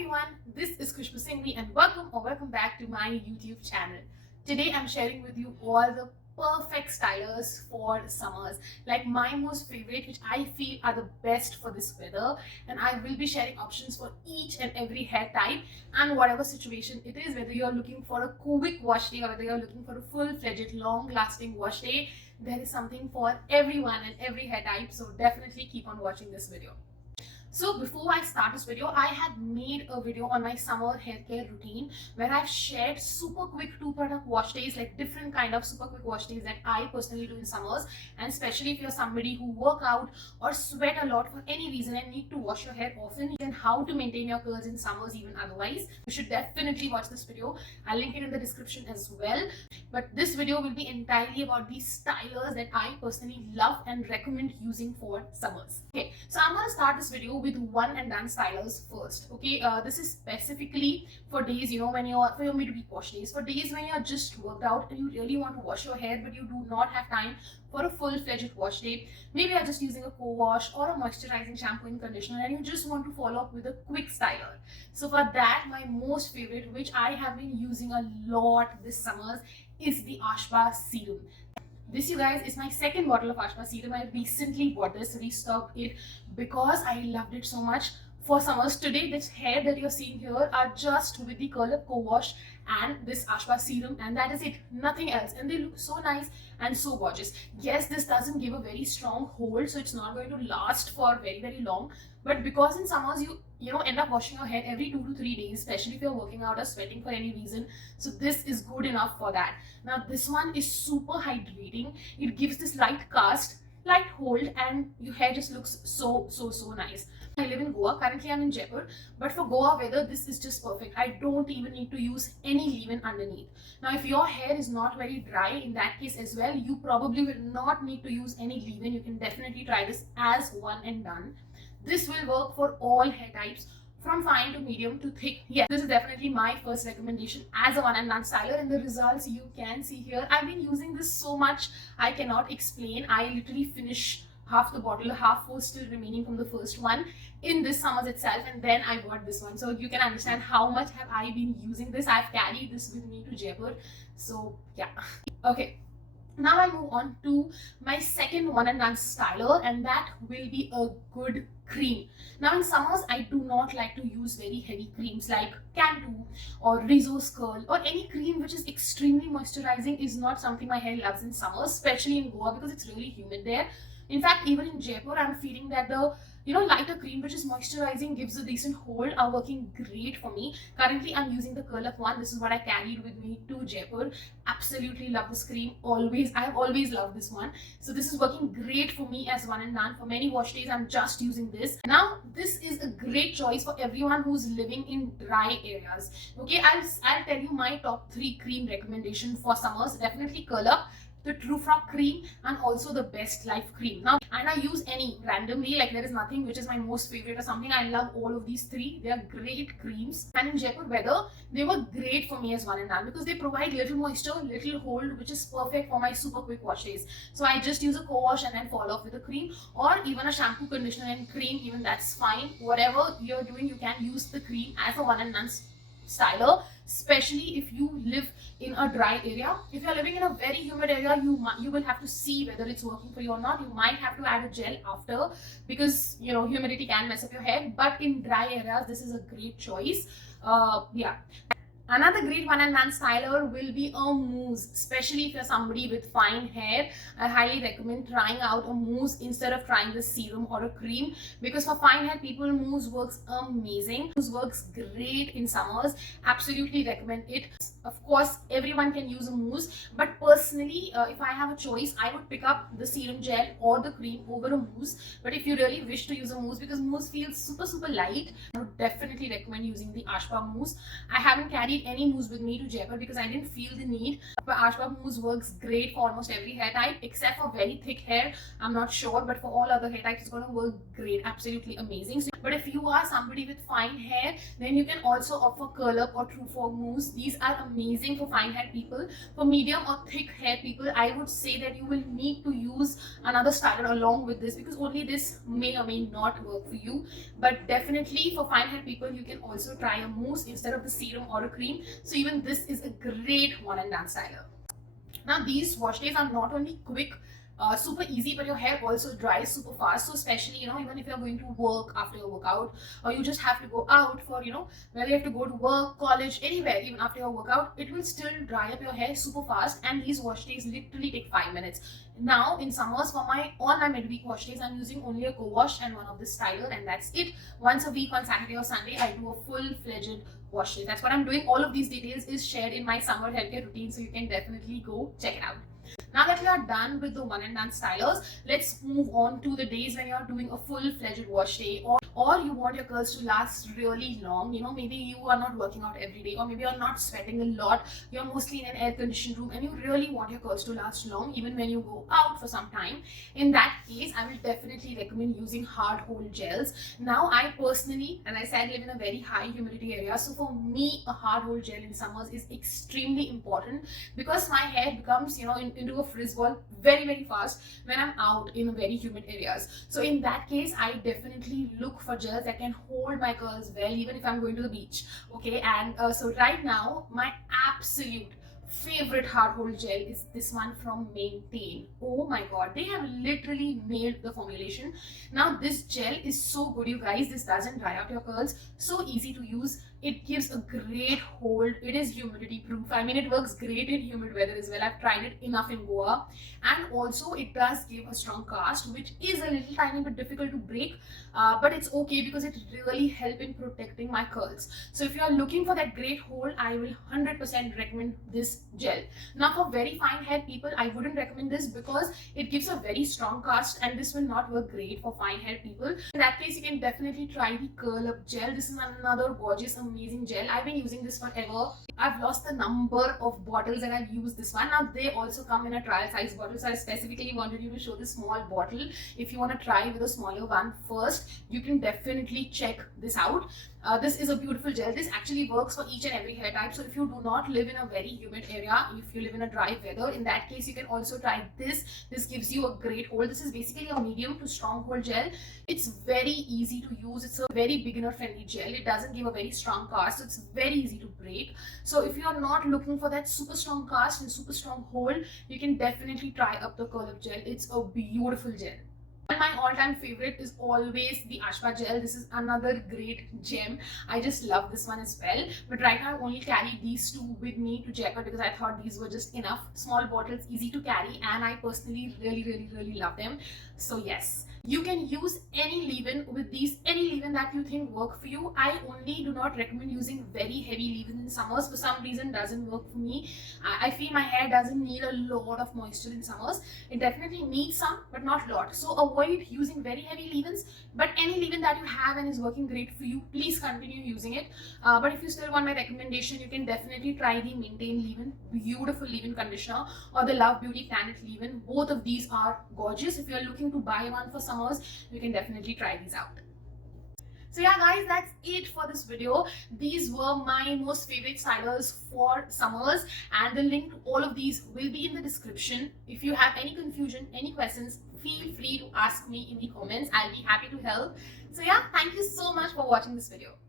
everyone, this is Khushbu Singhvi and welcome back to my YouTube channel. Today I'm sharing with you all the perfect stylers for summers, like my most favorite, which I feel are the best for this weather, and I will be sharing options for each and every hair type and whatever situation it is, whether you're looking for a quick wash day or whether you're looking for a full-fledged long-lasting wash day. There is something for everyone and every hair type, so definitely keep on watching this video. So before I start this video, I had made a video on my summer hair care routine where I've shared super quick 2 product wash days, like different kind of super quick wash days that I personally do in summers. And especially if you're somebody who work out or sweat a lot for any reason and need to wash your hair often, and how to maintain your curls in summers even otherwise, you should definitely watch this video. I'll link it in the description as well. But this video will be entirely about the stylers that I personally love and recommend using for summers. Okay, so I'm going to start this video with one and done stylers first. Okay, this is specifically for days, when you're for your midweek wash days, for days when you're just worked out and you really want to wash your hair but you do not have time for a full-fledged wash day. Maybe you're just using a co-wash or a moisturizing shampoo and conditioner and you just want to follow up with a quick styler. So for that, my most favorite, which I have been using a lot this summers, is the Ashpa serum. This, you guys, is my second bottle of Ashpa serum. I recently bought this, restocked it because I loved it so much for summers. Today, this hair that you're seeing here are just with the Curl Up co-wash and this Ashpa serum, and that is it, nothing else. And they look so nice and so gorgeous. Yes, this doesn't give a very strong hold, so it's not going to last for very long. But because in summers you end up washing your hair every 2 to 3 days, especially if you're working out or sweating for any reason, so this is good enough for that. Now this one is super hydrating. It gives this light cast, light hold, and your hair just looks so nice. I live in Goa. Currently I'm in Jaipur, but for Goa weather this is just perfect. I don't even need to use any leave-in underneath. Now if your hair is not very dry, in that case as well, you probably will not need to use any leave-in. You can definitely try this as one and done. This will work for all hair types, from fine to medium to thick. Yes, this is definitely my first recommendation as a one and done styler, and the results you can see here. I've been using this so much I cannot explain. I literally finish half the bottle, half was still remaining from the first one in this summers itself, and then I bought this one. So you can understand how much have I been using this. I've carried this with me to Jaipur. So yeah. Okay. Now I move on to my second one and done styler, and that will be a good cream. Now in summers, I do not like to use very heavy creams like Cantu or Rizzo's Curl, or any cream which is extremely moisturizing is not something my hair loves in summers, especially in Goa because it's really humid there. In fact, even in Jaipur, I'm feeling that the lighter cream which is moisturizing, gives a decent hold, are working great for me. Currently, I'm using the Curl Up one. This is what I carried with me to Jaipur. Absolutely love this cream. I have always loved this one. So this is working great for me as one and done. For many wash days, I'm just using this. Now, this is a great choice for everyone who's living in dry areas. Okay, I'll tell you my top 3 cream recommendation for summers. Definitely Curl Up, the True Frock cream, and also the Best Life cream. Now, and I use any randomly, like there is nothing which is my most favorite or something. I love all of these 3. They are great creams, and in Jaipur weather they were great for me as one and done because they provide little moisture, little hold, which is perfect for my super quick wash days. So I just use a co-wash and then follow up with a cream, or even a shampoo, conditioner and cream, even that's fine. Whatever you're doing, you can use the cream as a one and done styler, especially if you live in a dry area. If you're living in a very humid area, you will have to see whether it's working for you or not. You might have to add a gel after because humidity can mess up your hair, but in dry areas this is a great choice. Yeah. Another great one and done styler will be a mousse, especially if you're somebody with fine hair. I highly recommend trying out a mousse instead of trying the serum or a cream, because for fine hair people, mousse works amazing. Mousse works great in summers. Absolutely recommend it. Of course, everyone can use a mousse, but personally, if I have a choice, I would pick up the serum gel or the cream over a mousse. But if you really wish to use a mousse, because mousse feels super light, I would definitely recommend using the Ashpa mousse. I haven't carried any mousse with me to Jaipur because I didn't feel the need, but Ashpa mousse works great for almost every hair type except for very thick hair. I'm not sure, but for all other hair types it's going to work great. Absolutely amazing. So But if you are somebody with fine hair, then you can also opt for curl up or true form mousse. These are amazing for fine hair people. For medium or thick hair people, I would say that you will need to use another styler along with this, because only this may or may not work for you. But definitely for fine hair people, you can also try a mousse instead of the serum or a cream. So even this is a great one and done styler. Now these wash days are not only quick, super easy, but your hair also dries super fast. So especially, even if you're going to work after your workout, or you just have to go out for, whether you have to go to work, college, anywhere, even after your workout, it will still dry up your hair super fast. And these wash days literally take 5 minutes. Now in summers, for all my midweek wash days, I'm using only a co-wash and one of this styler, and that's it. Once a week on Saturday or Sunday, I do a full-fledged wash day. That's what I'm doing. All of these details is shared in my summer healthcare routine, so you can definitely go check it out. Now that we are done with the one and done stylers, let's move on to the days when you are doing a full-fledged wash day, or you want your curls to last really long. Maybe you are not working out every day, or maybe you're not sweating a lot, you're mostly in an air-conditioned room, and you really want your curls to last long even when you go out for some time. In that case, I will definitely recommend using hard hold gels. Now I personally, as I said, live in a very high humidity area, so for me a hard hold gel in summers is extremely important, because my hair becomes into a frizz ball very, very fast when I'm out in very humid areas. So in that case, I definitely look for gels that can hold my curls well, even if I'm going to the beach. Okay, and so right now my absolute favorite hard hold gel is this one from Maintain. Oh my god, they have literally nailed the formulation. Now this gel is so good, you guys. This doesn't dry out your curls, so easy to use. It gives a great hold. It is humidity proof. I mean, it works great in humid weather as well. I've tried it enough in Goa. And also it does give a strong cast, which is a little tiny bit difficult to break, but it's okay because it really helps in protecting my curls. So if you are looking for that great hold, I will 100% recommend this gel. Now for very fine hair people, I wouldn't recommend this because it gives a very strong cast, and this will not work great for fine hair people. In that case, you can definitely try the curl up gel. This is another gorgeous, amazing gel. I've been using this forever. I've lost the number of bottles that I've used this one. Now they also come in a trial size bottle, so I specifically wanted you to show this small bottle. If you want to try with a smaller one first, you can definitely check this out. This is a beautiful gel. This actually works for each and every hair type. So if you do not live in a very humid area, if you live in a dry weather, in that case you can also try this. This gives you a great hold. This is basically a medium to strong hold gel. It's very easy to use. It's a very beginner friendly gel. It doesn't give a very strong cast, so it's very easy to break. So if you are not looking for that super strong cast and super strong hold, you can definitely try up the curl up gel. It's a beautiful gel. And my all-time favorite is always the Ashwa gel. This is another great gem. I just love this one as well. But right now I only carry these two with me to Jaipur because I thought these were just enough. Small bottles, easy to carry, and I personally really love them. So yes, you can use any leave-in with these, any leave-in that you think work for you. I only do not recommend using very heavy leave-in in summers. For some reason, doesn't work for me. I feel my hair doesn't need a lot of moisture in summers. It definitely needs some, but not a lot. So avoid using very heavy leave-ins. But any leave-in that you have and is working great for you, please continue using it. But if you still want my recommendation, you can definitely try the Maintain leave-in, beautiful leave-in conditioner, or the Love Beauty Planet leave-in. Both of these are gorgeous. If you are looking to buy one for summers, you can definitely try these out. So yeah guys, that's it for this video. These were my most favorite stylers for summers, and the link to all of these will be in the description. If you have any confusion, any questions, feel free to ask me in the comments. I'll be happy to help. So yeah, thank you so much for watching this video.